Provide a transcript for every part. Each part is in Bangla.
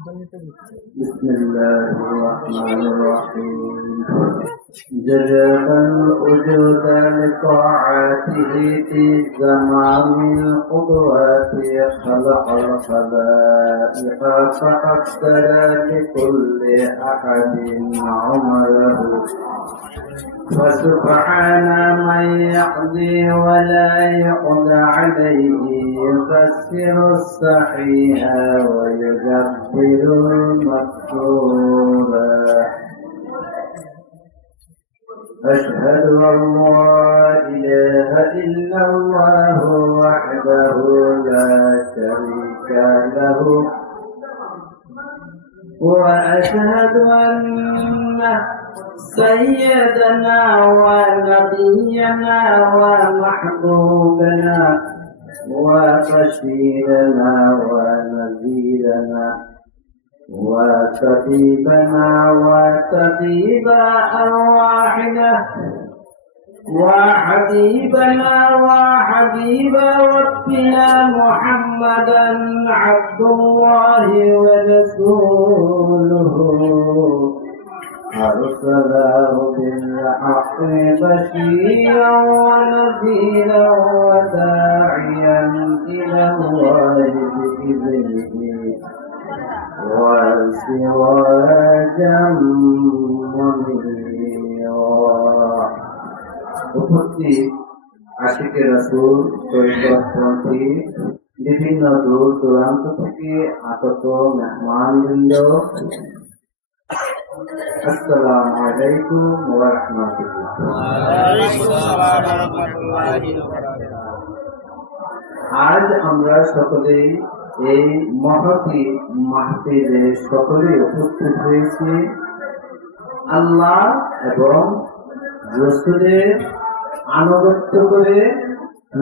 بسم الله الرحمن الرحيم. جلب الوجود لطاعته في زمان القدوات خلق الخلائق فقدر لكل أحد عمله، وسبحان من يقضي ولا يقضى عليه، يفسر الصحيح ويجبر المكتوبا. أشهد أن لا إله إلا الله وحده لا شريك له، وأشهد أن سيدنا ونبينا ومحبوبنا وبشيرنا ونذيرنا وطبيبنا وطبيب أرواحنا وحبيبنا وحبيب ربنا محمدا عبد الله ورسوله، أرسله بالحق بشيرا ونذيرا وداعيا إلى الله بإذنه وسراجا منيرا। উপস্থিত আশিকে রাসূল তরিকতপন্থী বিভিন্ন দূর দূরান্ত থেকে আগত মেহমানবৃন্দ, আসসালামু আলাইকুম ওয়া রাহমাতুল্লাহ। আজ আমরা সকলেই এই মহতী মাহফিলে সকলেই উপস্থিত হয়েছি আল্লাহ এবং রাসূলের আনুগত্য করে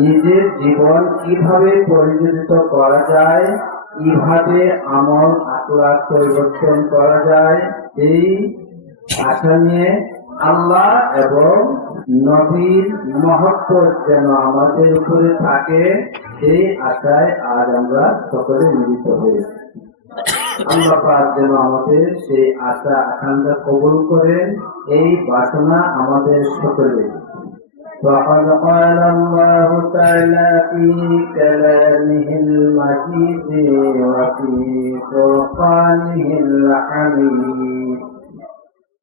নিজের জীবন কিভাবে পরিচালিত করা যায়, কিভাবে আমল আখলাক পরিবর্তন করা যায়, এই আশা নিয়ে আল্লাহ এবং নবীর মহব্বত যেন আমাদের উপরে থাকে, সেই আশায় আজ আমরা সকলে মিলিত হয়েছি। আল্লাহ পাক যেন আমাদের সেই আশা আকাঙ্ক্ষা কবুল করেন, এই বাসনা আমাদের সকলে। وقد قال الله تعالى في كلامه المجيد وفي فرقانه الحميد.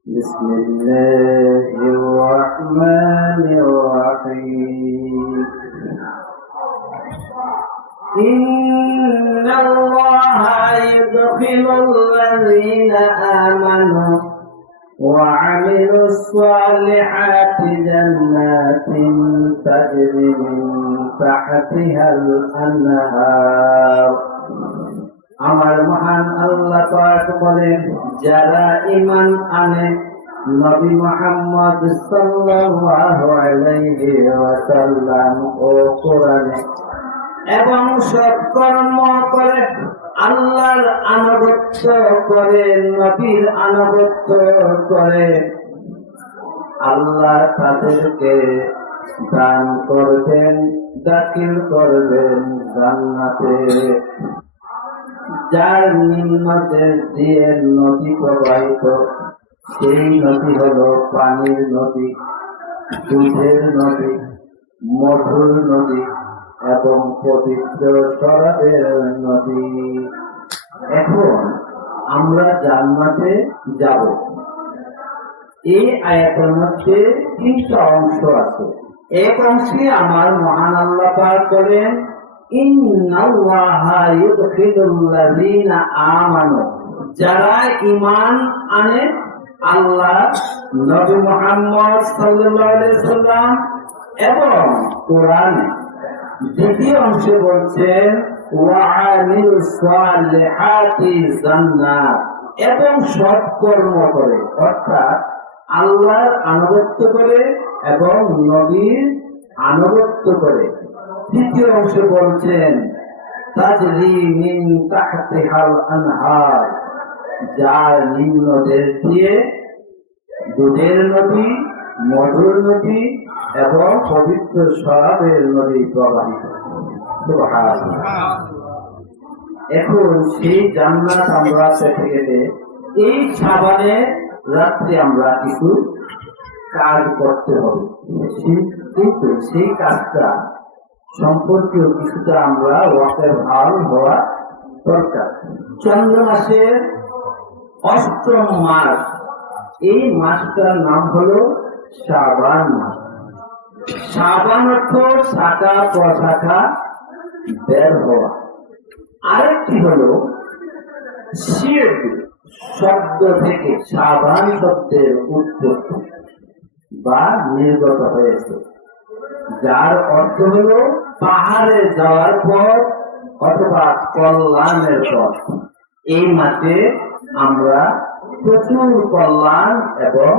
بسم الله الرحمن الرحيم. إن الله يدخل الذين آمنوا وعملوا الصالحات جنات تجري من تحتها الأنهار। আমার মহান আল্লাহ পাক বলেন, যারা ঈমান আনে নবী মুহাম্মদ সাল্লাল্লাহু আলাইহি ওয়াসাল্লাম ও কোরআনে এবং সৎকর্ম করে, আল্লাহর আনুগত্য করে, নবীর আনুগত্য করে, আল্লাহ তাদেরকে দান করবেন, দাখিল করবেন জান্নাতে, যার নিম্নতে দিয়ে নদী প্রবাহিত। সেই নদী হলো পানির নদী, দুধের নদী, মধুর নদী এবং পবিত্র শরাবের নদী। এখন আমরা জান্নাতে যাব। এই আয়াতের মধ্যে তিনটা অংশ আছে। এক অংশে আমার মহান আল্লাহ পাক বলেন, ইন্নাল্লাহা ইউদখিলুল্লাযীনা আমানু, যারা ঈমান আনে আল্লাহ, নবী মুহাম্মদ সাল্লাল্লাহু আলাইহি সাল্লাম এবং কোরআনে। দ্বিতীয় অংশে বলছেন ওয়াআমিলুস সালিহাতি জান্নাত, এবং সৎকর্ম করে, অর্থাৎ আল্লাহর আনুগত্য করে এবং নবীর আনুগত্য করে। তৃতীয় অংশে বলছেন তাজরি মিন তাহতিহাল আনহার, যার নিম্ন দেশ দিয়ে দুধের নদী, মধুর নদী এবং পবিত্র শরাবের নদী প্রবাহিত। এখন সেই জান্নাত আমরা পেতে গেলে এই সাবানে রাত্রে আমরা কিছু কাজ করতে হবে, কিন্তু সেই কাজটা সম্পর্কেও কিছুটা আমরা ওয়াকের হাল হওয়া দরকার। চন্দ্র মাসের অষ্টম মাস, এই মাসটার নাম হলো শাবান মাস। শাবান অর্থ শাখা প্রশাখা বের হওয়া। আরেকটি হলো শিব শব্দ থেকে শাবান শব্দের উৎপত্তি বা নির্গত হয়েছে, যার অর্থ হলো পাহাড়ে যাওয়ার পথ অথবা কল্যাণের পথ। এই মাসে আমরা প্রচুর কল্যাণ এবং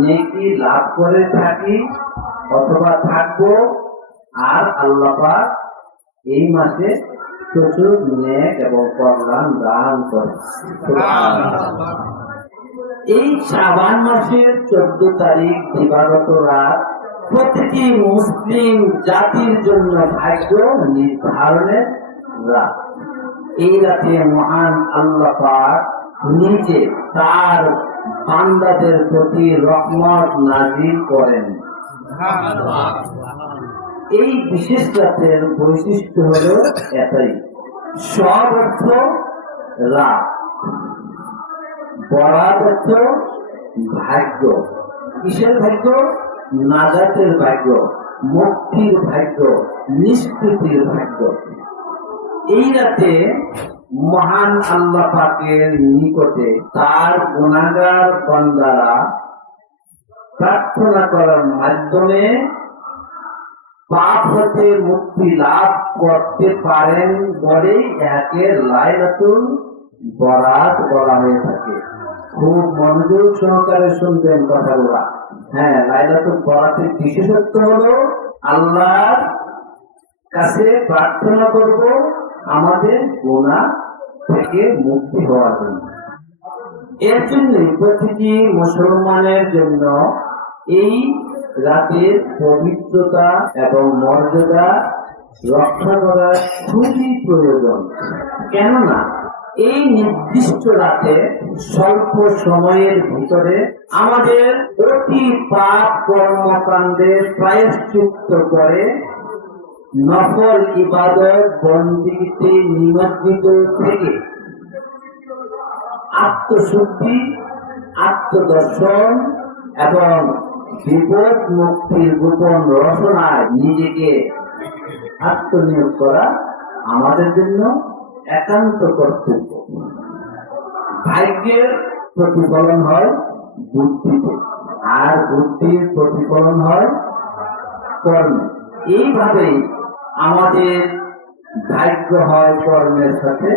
নেকি লাভ করে থাকি অথবা থাকবো। আর আল্লাহ পাক এই মাসে প্রচুর নেক এবং কল্যাণ দান করে। এই শাবান মাসের 14 তারিখ দিবাগত রাত প্রতিটি মুসলিম জাতির জন্য ভাগ্য নির্ধারণের রাত। এই রাতে মহান আল্লাহ পাক নিজে তার বান্দাদের প্রতি রহমত নাজিল করেন। এই বিশেষ রাতের বৈশিষ্ট্য হলো এটাই, সব অর্থ রাত, বরাত অর্থ ভাগ্য। কিসের ভাগ্য? নাজাতের ভাগ্য, মুক্তির ভাগ্য, নিষ্কৃতির ভাগ্য। এই রাতে মহান আল্লাহ পাকের নিকটে তার গুনাহগার বান্দারা প্রার্থনা করার মাধ্যমে পাপ হতে মুক্তি লাভ করতে পারেন বলেই একে লাইলাতুল বরাত বলা হয়ে থাকে। খুব মনোযোগ সহকারে শুনবেন কথাগুলা। হ্যাঁ, লাইলাতুল বরাতের বিশেষত্ব হলো আল্লাহর কাছে প্রার্থনা করব আমাদের গুনাহ থেকে মুক্তি হওয়ার জন্য। এর জন্য প্রতিটি মুসলমানের জন্য এই রাতের পবিত্রতা এবং মর্যাদা রক্ষা করা খুবই প্রয়োজন। কেননা এই নির্দিষ্ট রাতে স্বল্প সময়ের ভিতরে আমাদের অতি পাপ কর্মকাণ্ডের প্রায়শ্চিত্ত করে নফল ইবাদত বন্দিতে নিমজ্জিত থেকে আত্মশুদ্ধি, আত্মদর্শন এবং বিপদ মুক্তির গোপন রচনায় নিজেকে আত্মনিয়োগ করা আমাদের জন্য একান্ত কর্তব্য। ভাগ্যের প্রতিফলন হয় বুদ্ধিতে, আর বুদ্ধির প্রতিফলন হয় কর্মে। এইভাবেই আমাদের ভাগ্য হয় কর্মের সাথে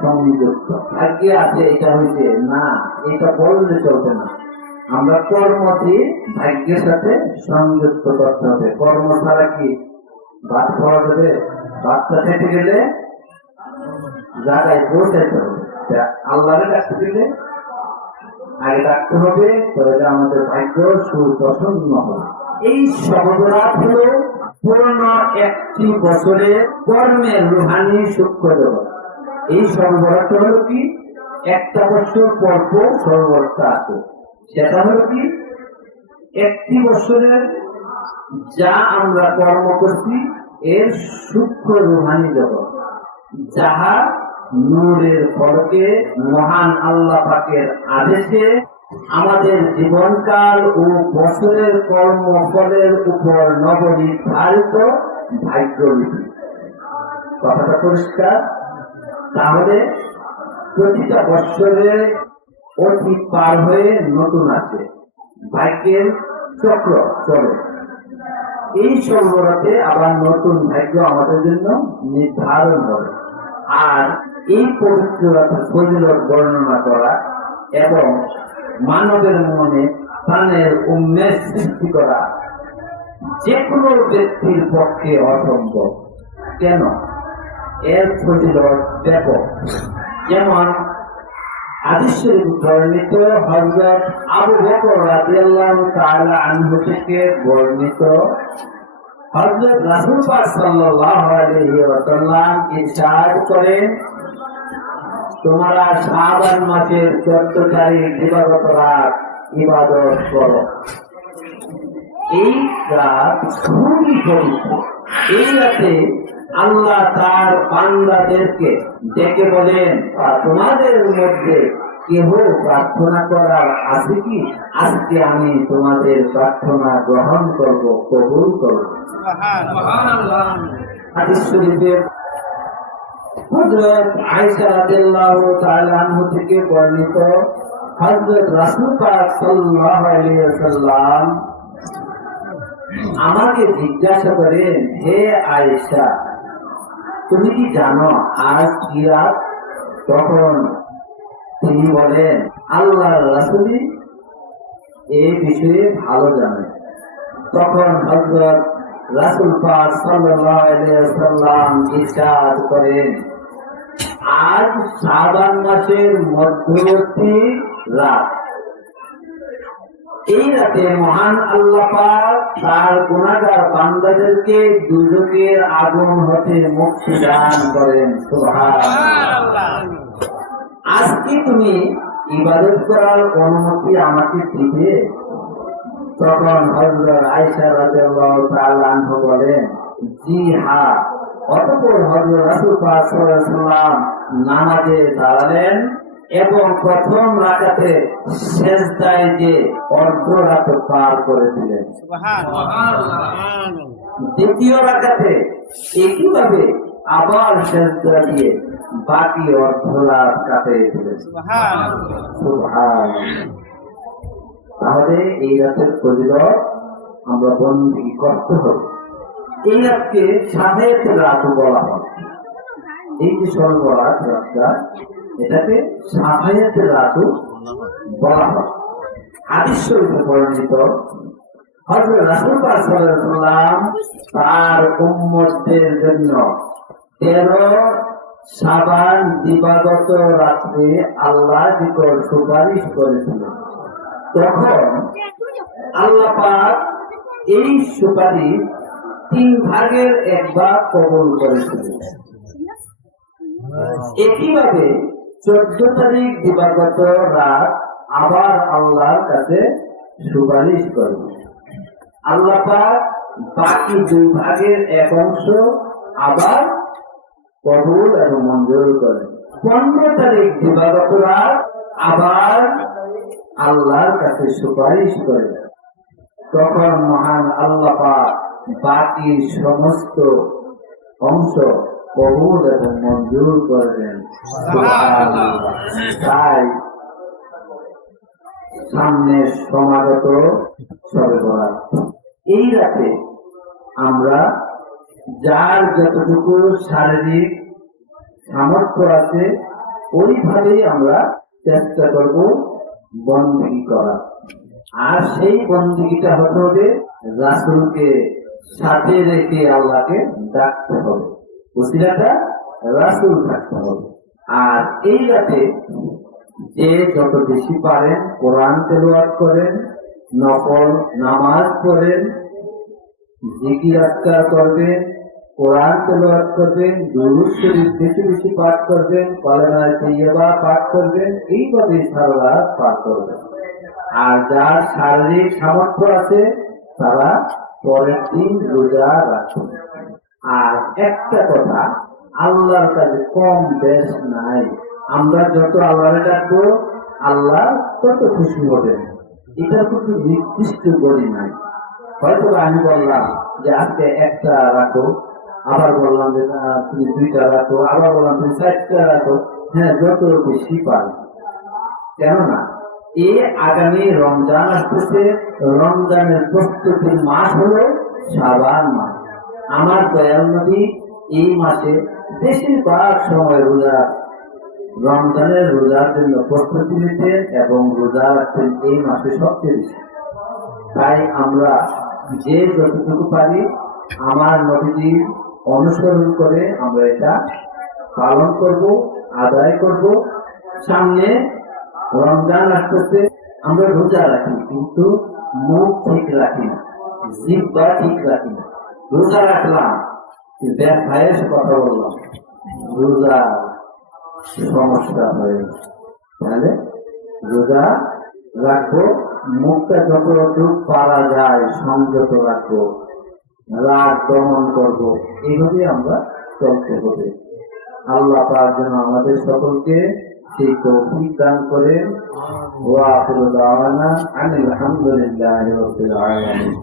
সংযুক্ত। ভাগ্যে আছে এটা হইতে না, এটা বললে চলবে না। আমরা কর্মটি ভাগ্যের সাথে সংযুক্ত করতে হবে। কর্ম ছাড়া কি ভাত খাওয়া যাবে? ভাতটা খেতে গেলে জায়গায় পৌঁছাইতে হবে। আল্লাহরের কাছে গেলে আগে রাখতে হবে, তাহলে আমাদের ভাগ্য সুপ্রসন্ন হবে। এই সহবরাত হল পুরনো একটি বছরে কর্মের রুহানি সূক্ষ্ম জগৎ। এই সর্বরাত হলো কি, একটা বছর পর পর সর্বরাতটা আছে। সেটা হলো কি, একটি বছরের যা আমরা কর্ম করছি এর সূক্ষ্ম রুহানি জগৎ, যাহা নূরের ফলকে মহান আল্লাহ পাকের আদেশে আমাদের জীবনকাল ও বছরের কর্মফলের উপর নবনির্ধারিত ভাগ্যলিপি। কথাটা পরিষ্কার? তাহলে প্রতিটা বছরের অতীত পার হয়ে নতুন আছে, ভাগ্যের চক্র চলে। এই সর্বরাতে আবার নতুন ভাগ্য আমাদের জন্য নির্ধারণ হবে। আর এই পবিত্র রাতের ফজিলত বর্ণনা করা এবং মানবের মনে প্রাণের উন্মেষ সৃষ্টি করা যে কোনো ব্যক্তির পক্ষে অসম্ভব। কেন? এর ফজিলত ব্যাপক। যেমন হাদিস শরীফ বর্ণিত হযরত আবু বকর রাদিয়াল্লাহু তাআলা আনহু থেকে বর্ণিত হযরত রাসূল পাক সাল্লাল্লাহু আলাইহি ওয়াসাল্লাম ইরশাদ করেন, তোমরা শাবান মাসের 14 তারিখ দিবাগত রাত ইবাদত করো। এই রাত খুবই পবিত্র। এই রাতে আল্লাহ তার বান্দাদেরকে ডেকে বলেন, তোমাদের মধ্যে কেহ প্রার্থনা করার আছে কি? আজকে আমি তোমাদের প্রার্থনা গ্রহণ করব, কবুল করব। হাদিস শরীফে হযরত আয়েশা রাদিয়াল্লাহু তাআলা আনহা থেকে বর্ণিত, হযরত রাসূল পাক সাল্লাল্লাহু আলাইহি ওয়াসাল্লাম আমাকে জিজ্ঞাসা করেন, হে আয়েশা, তুমি কি জানো আজ কি রাত? তখন তিনি বলেন, আল্লাহর রাসূলই এই বিষয়ে ভালো জানেন। তখন হযরত রাসূল পাক সাল্লাল্লাহু আলাইহি ওয়াসাল্লাম ইরশাদ করেন, আজ শাবান মাসের মধ্যবর্তী রাত। এই রাতে মহান আল্লাহ পাক তার গুনাহগার বান্দাদেরকে দুজকের আগুন হতে মুক্তি দান করেন। সুবহানাল্লাহ। আজকে তুমি ইবাদত করার অনুমতি আমাকে দিবে? তখন হযরত আয়েশা রাদিয়াল্লাহু তাআলা আনহা বলেন, জি হ্যাঁ। অতঃপর হযরত রাসূল পাক সাল্লাল্লাহু আলাইহি ওয়াসাল্লাম নামাজে দাঁড়ালেন এবং প্রথম রাকাতে সিজদায় যে অর্ধ রাত পার করে দিলেন। সুবহানাল্লাহ। দ্বিতীয় রাকাতে একইভাবে আবার সিজদা দিয়ে বাকি অর্ধ রাত কাটিয়ে দিলেন। সুবহানাল্লাহ। তাহলে এই রাতের ফজিলত আমরা বন্দী করতে হবে। এই রাতকে শাহাদাতের রাত বলা হয়। এই যে সর্বরাত রাতটা, এটাকে শাহাদাতের রাত বলা হয়। হাদিস শরীফে বর্ণিত, হযরত রাসূল পাক সাল্লাল্লাহু আলাইহি ওয়াসাল্লাম তার উম্মতদের জন্য 13 শাবান দিবাগত রাত্রে আল্লাহর নিকট সুপারিশ করেছিলেন। তখন আল্লাহ পাক এই সুপারিশ 3 ভাগের 1 ভাগ কবুল করেছিলেন। একইভাবে 14 তারিখ দিবাগত রাত আবার আল্লাহর কাছে সুপারিশ করেন। আল্লাহ পাক বাকি 2 ভাগের 1 অংশ আবার কবুল এবং মঞ্জুর করেন। 15 তারিখ দিবাগত রাত আবার আল্লাহর কাছে সুপারিশ করেন। তখন মহান আল্লাহ পাক বাকি সমস্ত অংশ কবুল এবং মঞ্জুর করবেন। তাই সামনে সমাগত শবে বরাত, এই রাতে আমরা যার যতটুকু শারীরিক সামর্থ্য আছে ওইভাবেই আমরা চেষ্টা করব বন্দেগী করা। আর সেই বন্দেগীটা হতে হবে রাসূলকে সাথে রেখে আল্লাহকে ডাকতে হবে, ওসিলাটা রাসূল থাকতে হবে। আর এই রাতে যে যত বেশি পারেন কোরআন তেলাওয়াত করেন, নফল নামাজ পড়েন, জিকির আজকার করবেন, কোরআন তেলাওয়াত করবেন, দুরূদ শরীফ বেশি বেশি পাঠ করবেন, কলেমা তাইয়্যিবা পাঠ করবেন, এইভাবে সারা রাত পাঠ করবেন। আর যার শারীরিক সামর্থ্য আছে তারা পরের দিন রোজা রাখবেন। আর একটা কথা, আল্লাহর কাছে কম বেশ নাই। আমরা যত আল্লাহরে ডাকবো আল্লাহ তত খুশি হবেন, এটার কিন্তু নির্দিষ্ট গড়ি নাই। হয়তো আমি বললাম যে আজকে 1টা রাখো, আবার বললাম যে তুমি 2টা রাখো, আবার বললাম তুমি 4টা রাখো। হ্যাঁ, যত বেশি পারি। কেননা এই আগামী রমজান আসতেছে, রমজানের প্রস্তুতির মাস হলো শাবান মাস। আমার দয়াল নবী এই মাসে বেশিরভাগ সময় রোজা, রমজানের রোজার জন্য প্রস্তুতি নিতেন এবং রোজা রাখতেন এই মাসে সবচেয়ে বেশি। তাই আমরা যে যতটুকু পারি আমার নবীজির অনুসরণ করে আমরা এটা পালন করব, আদায় করব। সামনে রমজান আসতেছে, আমরা রোজা রাখি কিন্তু মুখ ঠিক রাখি না, জিহ্বা ঠিক রাখি না। রোজা রাখলাম, ভাইয়ের কথা বললাম, রোজা সমস্যা হয়। তাহলে রোজা রাখবো, মুখটা যতটুকু পারা যায় সংযত রাখবো, রাগ দমন করবো, এইভাবে আমরা চলতে হবে। আল্লাহ পাক যেন আমাদের সকলকে সেই তৌফিক দান করেন। ওয়া আখিরু দাওয়ানা আনিল হামদুলিল্লাহি রাব্বিল আলামিন।